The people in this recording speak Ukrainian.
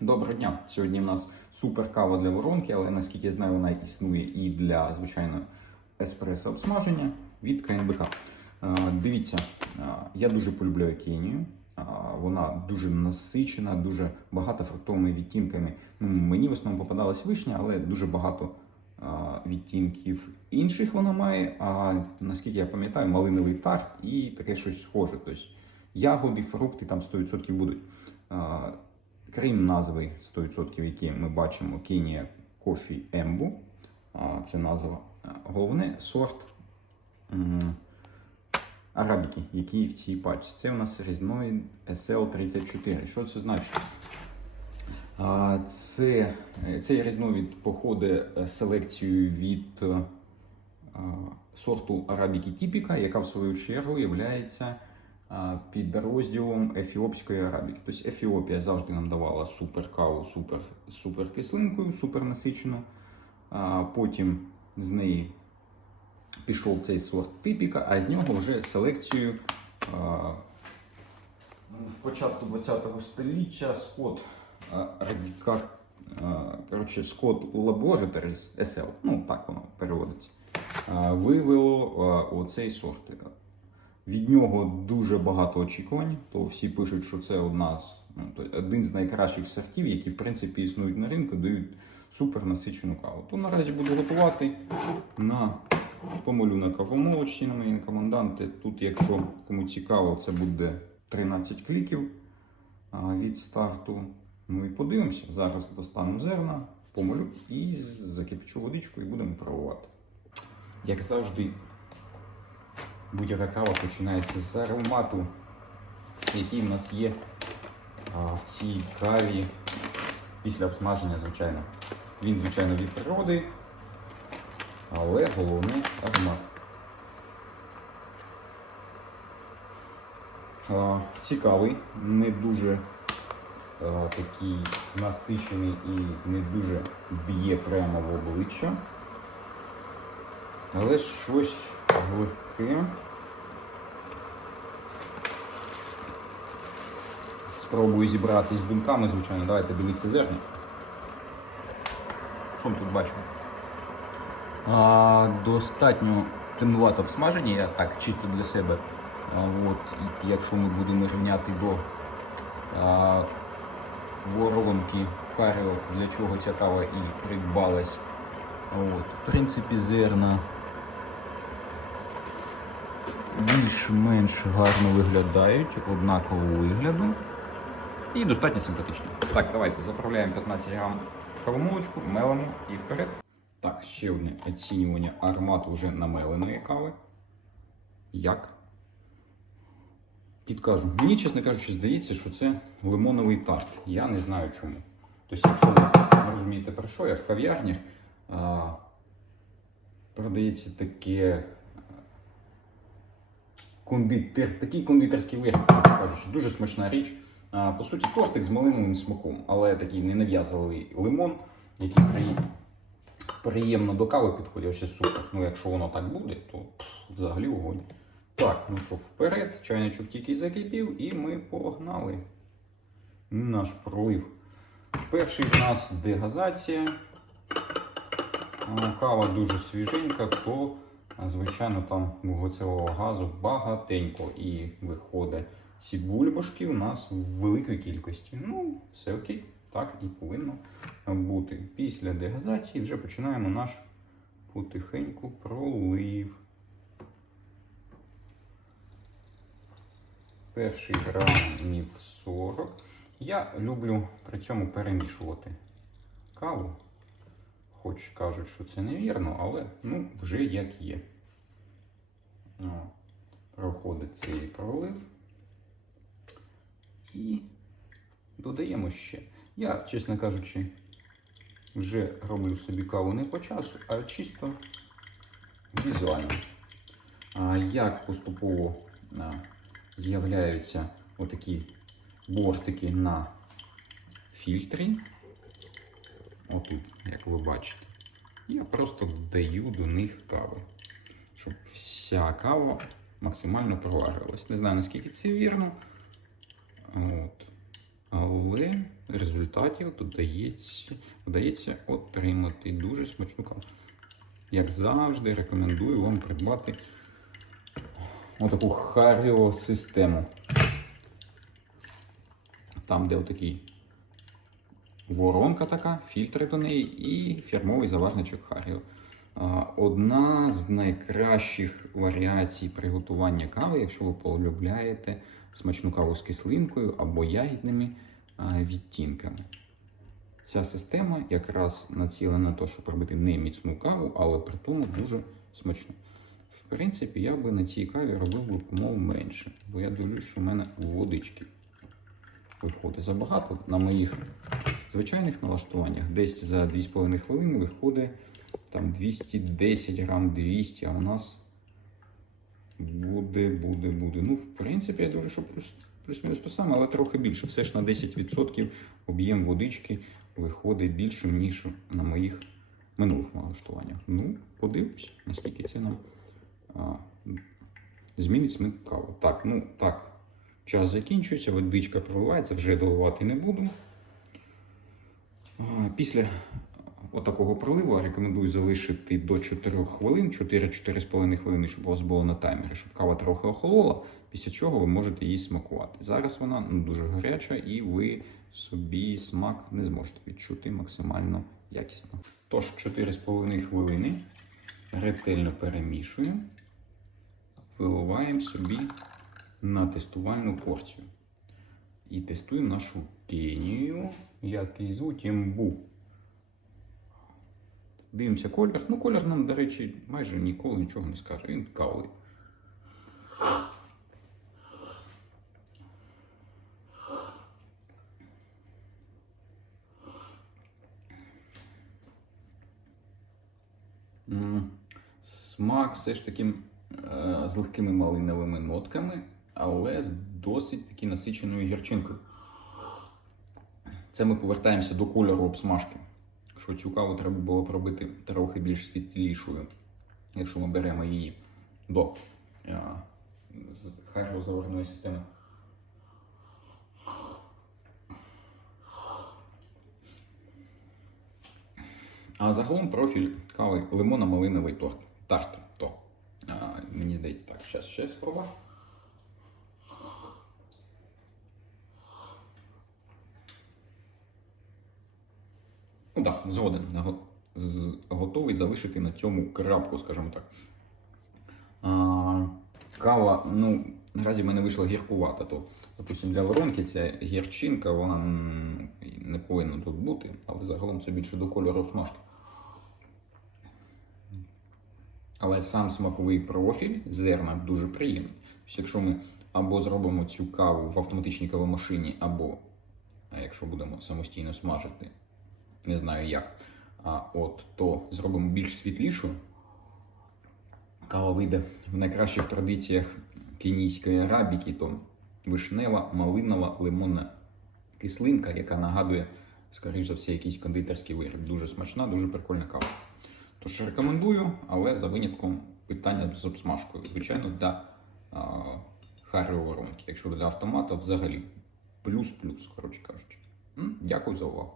Доброго дня! Сьогодні в нас супер кава для воронки, але наскільки я знаю, вона існує і для звичайного еспресо обсмаження від КНБК. Е, Дивіться, е, я дуже полюбляю Кенію. Е, Вона дуже насичена, дуже багата фруктовими відтінками. Ну, мені в основному попадалась вишня, але дуже багато відтінків інших вона має. А наскільки я пам'ятаю, малиновий тарт і таке щось схоже. Тобто ягоди, фрукти там 100% будуть. Е, Крім назви 100%, які ми бачимо, Кенія Кофі Ембу. Це назва. А, Головне сорт арабіки, який в цій пачці. Це у нас різноїд SL34. Що це значить? Це, цей різновид походить е, селекцією від е, сорту арабіки тіпіка, яка в свою чергу є а, підрозділом ефіопської арабіки. Тобто Ефіопія завжди нам давала супер каву, супер, супер кислинкою, супер насичену. Потім з неї пішов цей сорт типіка, а з нього вже селекцію в початку 20-го століття Скотт коротше, Scott Laboratories SL, ну так воно переводиться, вивело оцей сорт. Від нього дуже багато очікувань, то всі пишуть, що це одна з ну, один з найкращих сортів, які в принципі існують на ринку, дають супер насичену каву. То наразі буду готувати на помолю на кавомолочці на моїй команданти. Тут, якщо кому цікаво, це буде 13 кліків від старту. Ну і подивимося. Зараз достану зерна, помолю і закипячу водичку і будемо пробувати. Як завжди, будь-яка кава починається з аромату, який в нас є в цій каві після обсмаження, звичайно. Він, звичайно, від природи, але головне аромат. Цікавий, не дуже такий насичений і не дуже б'є прямо в обличчя. Але щось легке. Спробую зібратись з думками, звичайно. Давайте дивіться зерня. Що ми тут бачимо? А, достатньо темнувато обсмаження, я так чисто для себе. А, от, якщо ми будемо рівняти до а, воронки Харіо, для чого ця кава і придбалась. От, в принципі, зерна більш-менш гарно виглядають, однакового вигляду і достатньо симпатичні. Так, давайте заправляємо 15 грам в кавомолочку, мелимо і вперед. Так, ще одне оцінювання аромату вже намеленої кави. Як? Підкажу. Мені, чесно кажучи, здається, що це лимоновий тарт. Я не знаю чому. Тобто, якщо ви розумієте про що, я в кав'ярнях продається таке кондитер, такий кондитерський виріб, кажуть, дуже смачна річ. По суті, тортик з малиновим смаком, але такий ненав'язливий лимон, який при... приємно до кави підходить, ще супер. Ну, якщо воно так буде, то пф, взагалі вогонь. Так, ну що, вперед, чайничок тільки закипів, і ми погнали. Наш пролив. Перший в нас дегазація. Кава дуже свіженька, то звичайно там вуглецевого газу багатенько і виходить. Ці бульбашки у нас в великій кількості. Ну, все окей, так і повинно бути. Після дегазації вже починаємо наш потихеньку пролив. Перший грамів 40. Я люблю при цьому перемішувати каву. Хоч кажуть, що це невірно, але ну, вже як є. О, проходить цей пролив. І додаємо ще. Я, чесно кажучи, вже роблю собі каву не по часу, а чисто візуально. А як поступово з'являються отакі бортики на фільтрі, отут, як ви бачите, я просто додаю до них кави, щоб вся кава максимально проварилась. Не знаю, наскільки це вірно. От. Але результатів додається, отримати дуже смачну каву. Як завжди, рекомендую вам придбати отаку харіо-систему. Там, де отакий воронка така, фільтри до неї і фірмовий заварничок Харіо. Одна з найкращих варіацій приготування кави, якщо ви полюбляєте смачну каву з кислинкою або ягідними відтінками. Ця система якраз націлена на те, щоб робити не міцну каву, але при тому дуже смачну. В принципі, я би на цій каві робив би помов менше, бо я дивлюсь, що в мене водички виходить забагато. На моїх звичайних налаштуваннях десь за 2,5 хвилини виходить там 210 грам 200, а у нас буде, буде, буде. Ну, в принципі, я думаю, що плюс, плюс-мінус то саме, але трохи більше. Все ж на 10% об'єм водички виходить більшим, ніж на моїх минулих налаштуваннях. Ну, подивимось, наскільки це нам а, змінить смак кави. Так, ну так. Час закінчується, водичка проливається, вже доливати не буду. Після отакого проливу рекомендую залишити до 4 хвилин, 4-4,5 хвилини, щоб у вас було на таймері, щоб кава трохи охолола, після чого ви можете її смакувати. Зараз вона ну, дуже гаряча і ви собі смак не зможете відчути максимально якісно. Тож 4,5 хвилини ретельно перемішуємо, виливаємо собі на тестувальну порцію. І тестуємо нашу кенію, як її звуть імбу. Дивимося колір. Ну, колір нам, до речі, майже ніколи нічого не скаже. Він кавий. Смак все ж таки е, з легкими малиновими нотками, але з досить таки насиченою гірчинкою. Це ми повертаємося до кольору обсмажки. Що цю каву треба було б робити трохи більш світлішою, якщо ми беремо її до е, з системи. А загалом профіль кави лимонно-малиновий торт. Тарт. То. А, мені здається, так, зараз ще спроба. Ну так, згоден. Готовий залишити на цьому крапку, скажімо так. А, кава, ну, наразі в мене вийшла гіркувата, то, допустим, для воронки ця гірчинка, вона не повинна тут бути, але загалом це більше до кольору смажки. Але сам смаковий профіль зерна дуже приємний. Тобто, якщо ми або зробимо цю каву в автоматичній кавомашині, або якщо будемо самостійно смажити, не знаю як, а от, то зробимо більш світлішу. Кава вийде в найкращих традиціях кенійської арабіки, то вишнева, малинова, лимонна кислинка, яка нагадує, скоріш за все, якийсь кондитерський виріб. Дуже смачна, дуже прикольна кава. Тож рекомендую, але за винятком питання з обсмажкою. Звичайно, для а, харіо воронки. Якщо для автомата, взагалі плюс-плюс, коротше кажучи. Дякую за увагу.